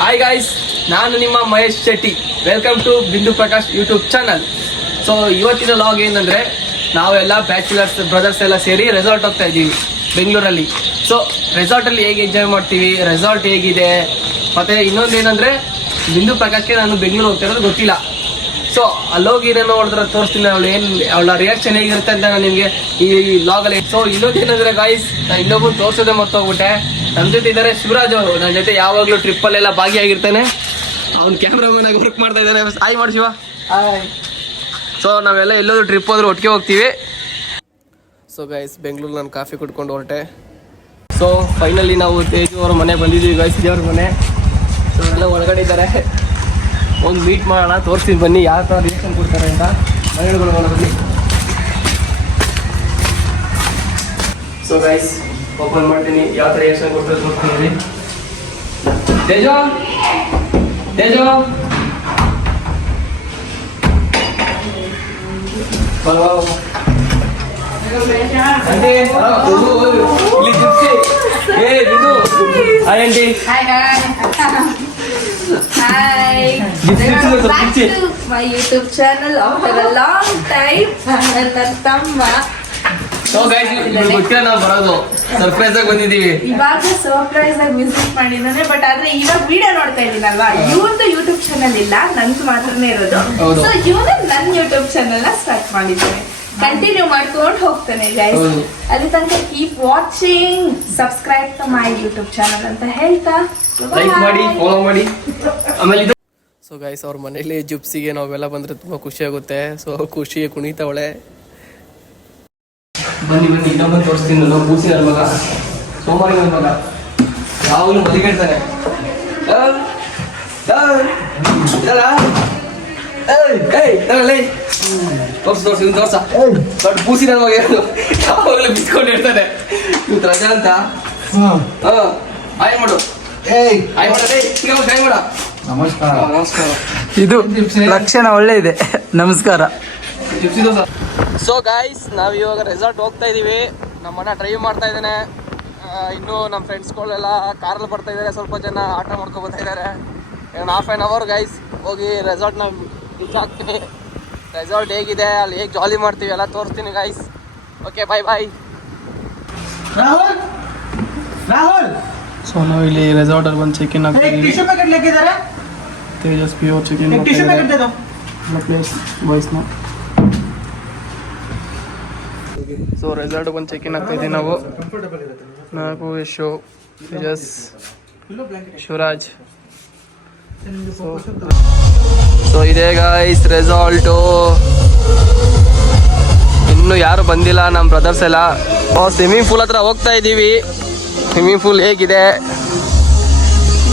Hi guys, ನಾನು ನಿಮ್ಮ Mahesh Shetty. Welcome to ಬಿಂದು ಪ್ರಕಾಶ್ ಯೂಟ್ಯೂಬ್ ಚಾನಲ್. ಸೊ ಇವತ್ತಿನ ಲಾಗ್ ಏನಂದರೆ, ನಾವೆಲ್ಲ ಬ್ಯಾಚುಲರ್ಸ್ ಬ್ರದರ್ಸ್ ಎಲ್ಲ ಸೇರಿ ರೆಸಾರ್ಟ್ ಹೋಗ್ತಾ ಇದ್ದೀವಿ ಬೆಂಗಳೂರಲ್ಲಿ. ಸೊ ರೆಸಾರ್ಟಲ್ಲಿ ಹೇಗೆ ಎಂಜಾಯ್ ಮಾಡ್ತೀವಿ, ರೆಸಾರ್ಟ್ ಹೇಗಿದೆ, ಮತ್ತು ಇನ್ನೊಂದು ಏನಂದರೆ ಬಿಂದು ಪ್ರಕಾಶ್ಗೆ ನಾನು ಬೆಂಗಳೂರು ಹೋಗ್ತಿರೋದು ಗೊತ್ತಿಲ್ಲ. ಸೊ ಅಲ್ಲೋಗಿ ಏನೋ ನೋಡಿದ್ರೆ ತೋರಿಸ್ತೀನಿ, ಅವಳ ರಿಯಾಕ್ಷನ್ ಹೇಗಿರುತ್ತೆ ಅಂತ ನಾನು ನಿಮಗೆ ಈ ಲಾಗಲ್ಲಿ. ಸೊ ಇನ್ನೊಂದೇನಂದರೆ ಗಾಯ್ಸ್, ನಾನು ಇನ್ನೊಬ್ಬರು ತೋರಿಸೋದೇ ಮರ್ತೋಗ್ಬಿಟ್ಟೆ. ನಮ್ಮ ಜೊತೆ ಇದ್ದಾರೆ ಶಿವರಾಜ್ ಅವರು, ನನ್ನ ಜೊತೆ ಯಾವಾಗಲೂ ಟ್ರಿಪ್ಪಲ್ಲೆಲ್ಲ ಭಾಗಿಯಾಗಿರ್ತಾನೆ. ಅವ್ನು ಕ್ಯಾಮ್ರಾಮನ್ ಆಗಿ ವರ್ಕ್ ಮಾಡ್ತಾ ಇದ್ದಾನೆ. ಹಾಯ್ ಮಾಡಿ ಶಿವ. ಹಾಯ್. ಸೊ ನಾವೆಲ್ಲ ಎಲ್ಲೋದ್ರು ಟ್ರಿಪ್ ಹೋದ್ರೆ ಒಟ್ಟಿಗೆ ಹೋಗ್ತೀವಿ. ಸೊ ಗೈಸ್, ಬೆಂಗಳೂರು ನಾನು ಕಾಫಿ ಕುಡ್ಕೊಂಡು ಹೊರಟೆ. ಸೊ ಫೈನಲಿ ನಾವು ತೇಜು ಅವ್ರ ಮನೆ ಬಂದಿದ್ದೀವಿ ಗೈಸ್, ದೇವ್ರ ಮನೆ. ಸೊ ಎಲ್ಲ ಒಳಗಡೆ ಇದ್ದಾರೆ, ಒಂದು ಮೀಟ್ ಮಾಡೋಣ, ತೋರಿಸ್ತೀನಿ ಬನ್ನಿ ಯಾವ ಥರ ರಿಯಾಕ್ಷನ್ ಕೊಡ್ತಾರೆ ಅಂತ. ಮನೆಗಳು ಬನ್ನಿ. ಸೊ ಗೈಸ್, ಓಪನ್ ಮಾಡ್ತೀನಿ, ಯಾವ ಥರ ರಿಯಾಕ್ಷನ್ ಕೊಡ್ತಾರೆ ನೋಡ್ತೀನಿ. Teju Teju my YouTube channel after a long time. ನನ್ನ ತಮ್ಮ ಗೊತ್ತಿಲ್ಲ, ನಾವು ಬರೋದು ಸರ್ಪ್ರೈಸ್ ಆಗಿ ಬಂದಿದ್ದೀವಿ. ಇವಾಗ ಸರ್ಪ್ರೈಸ್ ಆಗಿ ವಿಸಿಟ್ ಮಾಡಿದ್ದಾನೆ, ಬಟ್ ಆದ್ರೆ ಇವಾಗ ವಿಡಿಯೋ ನೋಡ್ತಾ ಇದ್ದೀನಲ್ವಾ, ಇವ್ರದ್ದು ಯೂಟ್ಯೂಬ್ ಚಾನಲ್ ಇಲ್ಲ, ನಂದು ಮಾತ್ರನೇ ಇರೋದು. ಸೊ ಇವನು ನನ್ನ ಯೂಟ್ಯೂಬ್ ಚಾನಲ್ ನ ಸ್ಟಾರ್ಟ್ ಮಾಡಿದ್ದೇನೆ, ಕಂಟಿನ್ಯೂ ಮಾಡ್ಕೊಂಡು ಹೋಗ್ತಾನೆ ಗೈಸ್. ಅಲ್ಲಿ ತನಕ keep watching, subscribe to my YouTube channel ಅಂತ ಹೇಳ್ತಾ ಲೈಕ್ ಮಾಡಿ, ಫಾಲೋ ಮಾಡಿ. ಆಮೇಲೆ ಸೊ ಗೈಸ್, ಅವ್ರ ಮನೇಲಿ ಜುಪ್ಸಿಗೆ ನಾವೆಲ್ಲ ಬಂದರೆ ತುಂಬ ಖುಷಿ ಆಗುತ್ತೆ. ಸೊ ಖುಷಿ ಕುಣಿತಾವಳೆ. ಬನ್ನಿ ಬನ್ನಿ, ಇನ್ನೊಬ್ಬ ತೋರಿಸ್ತೀನಿ. ನಾವು ಕೂಸಿ ನನ್ನ ಮಗ, ಸೋಮಾರಿ ನನ್ನ ಮಗ, ಯಾವಾಗಲೂ ಬದಿಗಿಡ್ತಾನೆ. ತೋರ್ಸ ಬಟ್ ಕೂಸಿ ನನ್ನ ಮಗ ಯಾವಾಗಲೂ ಬಿತ್ಕೊಂಡು ಇರ್ತಾನೆ. ಇವತ್ತು ರಜಾ ಅಂತ. ಹಾಯ್ ಮಾಡು, ಹಾಯ್ ಮಾಡ. ನಮಸ್ಕಾರ. ನಮಸ್ಕಾರ. ಇದು ಲಕ್ಷಣ ಒಳ್ಳೆ ಇದೆ. ನಮಸ್ಕಾರ. ಸೊ ಗಾಯ್ಸ್, ನಾವು ಇವಾಗ ರೆಸಾರ್ಟ್ ಹೋಗ್ತಾ ಇದೀವಿ. ನಮ್ಮ ಅಣ್ಣ ಡ್ರೈವ್ ಮಾಡ್ತಾ ಇದ್ದಾನೆ. ಇನ್ನು ನಮ್ಮ ಫ್ರೆಂಡ್ಸ್ಗಳೆಲ್ಲ ಕಾರಲ್ಲಿ ಬರ್ತಾ ಇದ್ದಾರೆ, ಸ್ವಲ್ಪ ಜನ ಆಟ ಮಾಡ್ಕೊ ಬರ್ತಾ ಇದ್ದಾರೆ. ಇನ್ನು ಹಾಫ್ ಆನ್ ಅವರ್ ಗೈಸ್ ಹೋಗಿ ರೆಸಾರ್ಟ್ನ ರೀಚ್ ಆಗ್ತೀವಿ. ರೆಸಾರ್ಟ್ ಹೇಗಿದೆ, ಅಲ್ಲಿ ಹೇಗೆ ಜಾಲಿ ಮಾಡ್ತೀವಿ ಎಲ್ಲ ತೋರಿಸ್ತೀನಿ ಗೈಸ್. ಓಕೆ, ಬಾಯ್ ಬಾಯ್. ಸೊ ನಾವು ಇಲ್ಲಿ ರೆಸಾರ್ಟಲ್ಲಿ ಬಂದು ಚೆಕ್ ಇನ್ ಆಗ್ತೀವಿ. ತೇಜಸ್ವಿ ಅವ್ರು ಚೆಕ್ ಇನ್ ವಾಯ್ಸ್ನ. ಸೊ ರೆಸಾರ್ಟ್ ಬಂದು ಚೆಕ್ ಇನ್ ಆಗ್ತಾ ಇದ್ದೀವಿ ನಾವು. ನಾಲ್ಕು ಯಶು, ತೇಜಸ್, ಶಿವರಾಜ್. ಸೊ ಇದೇ ಗಾಯ್ಸ್ ರೆಸಾರ್ಟು. ಇನ್ನೂ ಯಾರು ಬಂದಿಲ್ಲ ನಮ್ಮ ಬ್ರದರ್ಸ್ ಎಲ್ಲ. ಸ್ವಿಮ್ಮಿಂಗ್ ಪೂಲ್ ಹತ್ರ ಹೋಗ್ತಾ ಇದ್ದೀವಿ. ಸ್ವಿಮ್ಮಿಂಗ್ ಪೂಲ್ ಹೇಗಿದೆ,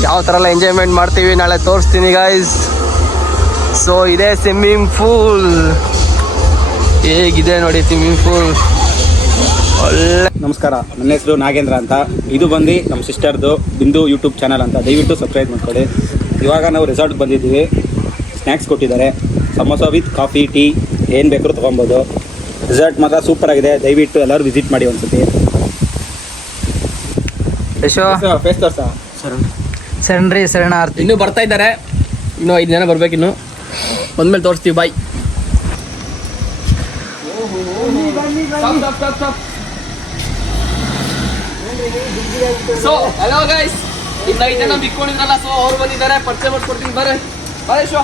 ಯಾವ ಥರ ಎಲ್ಲ ಎಂಜಾಯ್ಮೆಂಟ್ ಮಾಡ್ತೀವಿ ನಾಳೆ ತೋರಿಸ್ತೀನಿ ಗಾಯ್ಸ್. ಸೊ ಇದೇ ಸ್ವಿಮ್ಮಿಂಗ್ ಪೂಲ್, ಹೇಗಿದೆ ನೋಡಿ ಸ್ವಿಮ್ಮಿಂಗ್ ಪೂಲ್. ಒಳ್ಳೆ. ನಮಸ್ಕಾರ, ನನ್ನ ಹೆಸರು ನಾಗೇಂದ್ರ ಅಂತ. ಇದು ಬಂದು ನಮ್ಮ ಸಿಸ್ಟರ್ದು ಬಿಂದು ಯೂಟ್ಯೂಬ್ ಚಾನಲ್ ಅಂತ, ದಯವಿಟ್ಟು ಸಬ್ಸ್ಕ್ರೈಬ್ ಮಾಡ್ಕೊಳ್ಳಿ. ಇವಾಗ ನಾವು ರೆಸಾರ್ಟ್ಗೆ ಬಂದಿದ್ದೀವಿ. ಸ್ನ್ಯಾಕ್ಸ್ ಕೊಟ್ಟಿದ್ದಾರೆ, ಸಮೋಸ ವಿತ್ ಕಾಫಿ, ಟೀ, ಏನು ಬೇಕಾದ್ರೂ ತೊಗೊಬೋದು. ರೆಸಾರ್ಟ್ ಮಾತ್ರ ಸೂಪರ್ ಆಗಿದೆ, ದಯವಿಟ್ಟು ಎಲ್ಲರೂ ವಿಸಿಟ್ ಮಾಡಿ ಒಂದ್ಸತಿ. ಫೇಸ್ ತೋರ್ಸ ಶರಣ್ರಿ, ಶರಣಾರ್ಥಿ. ಇನ್ನೂ ಬರ್ತಾ ಇದ್ದಾರೆ, ಇನ್ನೂ 5 ಜನ ಬರ್ಬೇಕಿನ್ನು. ಬಂದ್ಮೇಲೆ ತೋರಿಸ್ತೀವಿ. ಬಾಯ್. ಸೊ ಹಲೋ ಗೈಸ್, ಇನ್ನು 5 ಜನ ಬಿಕ್ಕೊಂಡಿದ್ರಲ್ಲ, ಸೊ ಅವ್ರು ಬಂದಿದ್ದಾರೆ, ಪರಿಚಯ ಮಾಡ್ಕೊಡ್ತೀನಿ. ಬರ್ರಿ ಬಾಯ್. ಶೋ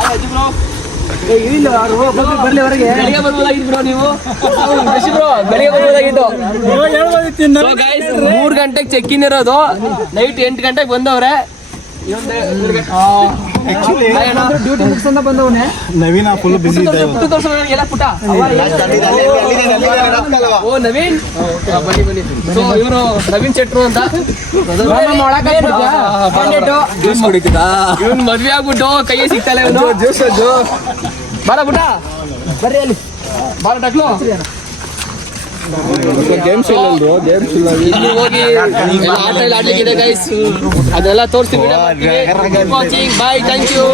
ಅಜ್ಜಿ ಬ್ರೋ, ಬರ್ಲಿ ಹೊರಗೆ. ಬೆಳಿಗ್ಗೆ ಬರ್ಬೋದಾಗಿತ್ತು ಬ್ರೋ ನೀವು. ಬೆಳಿಗ್ಗೆ ಬರ್ಬೋದಾಗಿತ್ತು. 3 ಗಂಟೆಗೆ ಚೆಕ್ ಇನ್ ಇರೋದು, ನೈಟ್ 8 ಗಂಟೆಗೆ ಬಂದವ್ರೆ. ಡ್ಯೂಟಿ ಮುಗಿಸ್ಕೊಂಡ ಬಂದವನೇ ನವೀನ ಫುಲ್ ಬಿಸಿ ಇದೆ. ಎಲ್ಲ ಪುಟ. ಓ ನವೀನ್, ಬನ್ನಿ ಬನ್ನಿ. ಸೊ ಇವರು ನವೀನ್ ಶೆಟ್ರು ಅಂತ. ಇವನ್ ಮದ್ವೆ ಆಗ್ಬಿಟ್ಟು ಕೈಯೇ ಸಿಗ್ತಲ್ಲ ಇವನು. ಬಾರ ಪುಟ, ಬರ್ರಿ ಅಲ್ಲಿ ಬಾರ ಟಕ್ಲು. ಗೇಮ್ಸ್ ಇಲ್ಲಿ ಹೋಗಿ ಆಟ ಎಲ್ಲ ಆಡ್ಲಿಕ್ಕಿದೆ ಗೈಸ್, ಅದೆಲ್ಲ ತೋರಿಸ್ತೀವಿ. Watching, bye, thank you.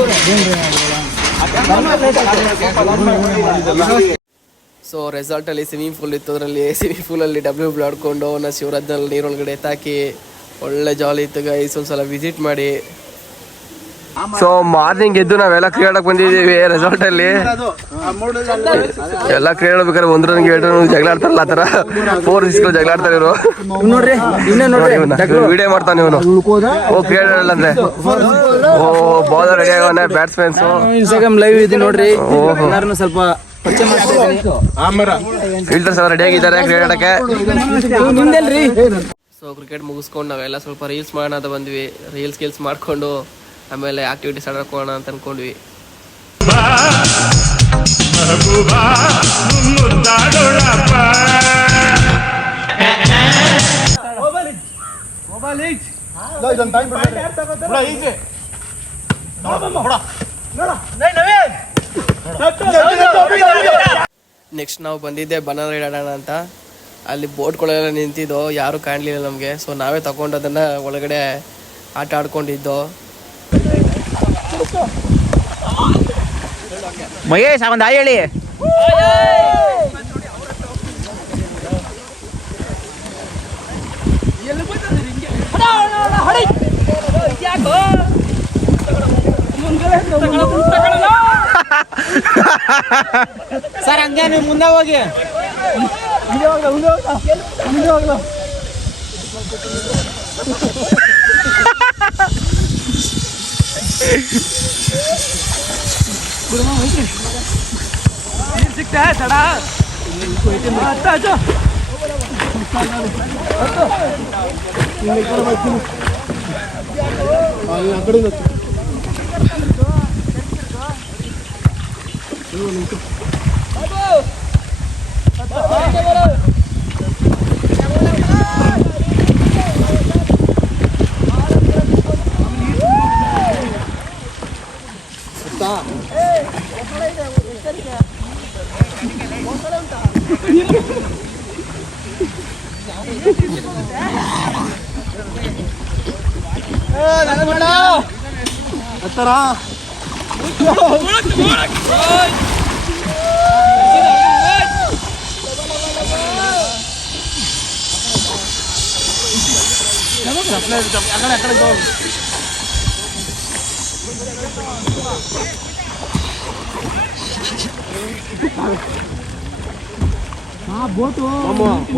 So ರೆಸಾರ್ಟಲ್ಲಿ ಸ್ವಿಮ್ಮಿಂಗ್ ಪೂಲ್ ಇತ್ತು. ಅದರಲ್ಲಿ ಸ್ವಿಮ್ಮಿಂಗ್ ಪೂಲಲ್ಲಿ ಡಬ್ಲ್ಯೂ ಆಡ್ಕೊಂಡು ಶಿವರಾಜ್ನಲ್ಲಿ ನೀರೊಳಗಡೆ ಎತ್ತಾಕಿ ಒಳ್ಳೆ ಜಾಲಿ ಇತ್ತು ಗೈಸ್. ಒಂದ್ಸಲ ವಿಸಿಟ್ ಮಾಡಿ. ಸೊ ಮಾರ್ನಿಂಗ್ ಎದ್ದು ನಾವೆಲ್ಲ ಕ್ರೀಡಕ್ ಬಂದಿದ್ದೀವಿ ರೆಸಾರ್ಟ್ ಅಲ್ಲಿ. ಎಲ್ಲ ಕ್ರೀಡಬೇಕಾದ್ರೆ 1 ರನ್ಗೆ 2 ರನ್ ಜಗಳ ಆಡ್ತಾರಲ್ಲ ಆ ತರ 4 6 ಜಗಳ ಆಡ್ತಾರೆ ಇವರು. ನೋಡ್ರಿ ಇನ್ನೇ ನೋಡ್ರಿ ವಿಡಿಯೋ ಮಾಡ್ತಾನೆ ಇವನು. ಓ ಕ್ರೀಡಲ್ಲ ಅಂದ್ರೆ ಓ ಬೌಲರ್ ರೆಡಿ ಆಗೋನೆ ಬ್ಯಾಟ್ಸ್ಮನ್ಸ್. ಇನ್ಸ್ಟಾಗ್ರಾಮ್ ಲೈವ್ ಇದೆ ನೋಡ್ರಿ. ಎಲ್ಲಾರನ್ನು ಸ್ವಲ್ಪ ಪರಿಚಯ ಮಾಡ್ತೀನಿ. ಫೀಲ್ಡರ್ಸ್ ಎಲ್ಲ ರೆಡಿ ಆಗಿದ್ದಾರೆ ಕ್ರೀಡಕ್ಕೆ. ನಿಮ್ದೆಲ್ರಿ? ಸೊ ಕ್ರಿಕೆಟ್ ಮುಗಿಸ್ಕೊಂಡು ನಾವೆಲ್ಲ ಸ್ವಲ್ಪ ರೀಲ್ಸ್ ಮಾಡೋಣ ಅಂತ ಬಂದ್ವಿ. ರೀಲ್ಸ್ ಮಾಡ್ಕೊಂಡು ಆಮೇಲೆ ಆಕ್ಟಿವಿಟೀಸ್ ಆಡೋಣ ಅಂತ ಅನ್ಕೊಂಡ್ವಿ. ನೆಕ್ಸ್ಟ್ ನಾವು ಬಂದಿದ್ದೆ ಬನಾನ ರೈಡ್ ಆಡೋಣ ಅಂತ. ಅಲ್ಲಿ ಬೋಟ್ಗಳೆಲ್ಲ ನಿಂತಿದ್ದು, ಯಾರು ಕಾಣಲಿಲ್ಲ ನಮಗೆ. ಸೊ ನಾವೇ ತಗೊಂಡು ಅದನ್ನ ಒಳಗಡೆ ಆಟ ಆಡ್ಕೊಂಡಿದ್ದು. ಮಹೇಶ್ ಒಂದು ಆಯ್ ಹೇಳಿ. ಸರ್ ಹಂಗೆ ನೀವು ಮುಂದೆ ಹೋಗಿ.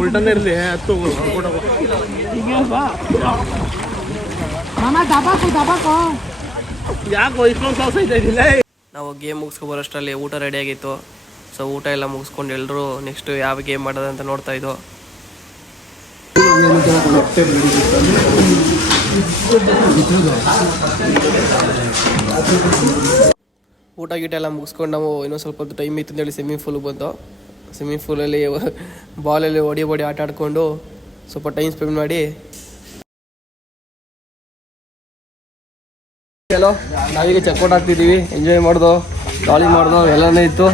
ಉಲ್ಟನೇ ಇರಲಿ ಹತ್ತು ಯಾಕೋ ಇಷ್ಟೊಂದು ಸಾಹಸ ಇದ್ದಿಲ್ಲ. ನಾವು ಗೇಮ್ ಮುಗಿಸ್ಕೊ ಬರೋಷ್ಟರಲ್ಲಿ ಊಟ ರೆಡಿ ಆಗಿತ್ತು. ಸೊ ಊಟ ಎಲ್ಲ ಮುಗಿಸ್ಕೊಂಡು ಎಲ್ಲರೂ ನೆಕ್ಸ್ಟ್ ಯಾವ ಗೇಮ್ ಮಾಡೋದಂತ ನೋಡ್ತಾ ಇದ್ದೋ. ಊಟ ಗೀಟ ಎಲ್ಲ ಮುಗಿಸ್ಕೊಂಡು ನಾವು ಇನ್ನೂ ಸ್ವಲ್ಪ ಹೊತ್ತು ಟೈಮ್ ಇತ್ತು ಅಂತೇಳಿ ಸ್ವಿಮ್ಮಿಂಗ್ ಫೂಲಿಗೆ ಬಂದು ಸ್ವಿಮ್ಮಿಂಗ್ ಫೂಲಲ್ಲಿ ಬಾಲಲ್ಲಿ ಹೊಡಿ ಆಟ ಆಡಿಕೊಂಡು ಸ್ವಲ್ಪ ಟೈಮ್ ಸ್ಪೆಂಡ್ ಮಾಡಿ ಎಲ್ಲೋ ನಾವೀಗ ಚೆಕ್ಔಟ್ ಆಗ್ತಿದ್ದೀವಿ. ಎಂಜಾಯ್ ಮಾಡ್ದೋ, ಜಾಲಿ ಮಾಡ್ದೋ ಎಲ್ಲನೇ ಇತ್ತು.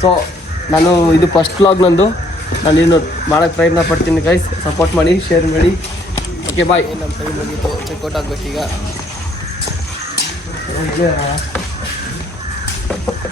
ಸೊ ನಾನು ಇದು ಫಸ್ಟ್ ವ್ಲಾಗ್ ನಂದು. ನಾನು ಇನ್ನು ಮಾಡೋಕ್ಕೆ ಪ್ರಯತ್ನ ಪಡ್ತೀನಿ. ಗೈಸ್ ಸಪೋರ್ಟ್ ಮಾಡಿ, ಶೇರ್ ಮಾಡಿ. Okay bye. ನಮ್ಮ ಟೈಮ್ ಮುಗೀತು, ಚೆಕ್ಔಟ್ ಆಗಬೇಕೀಗ.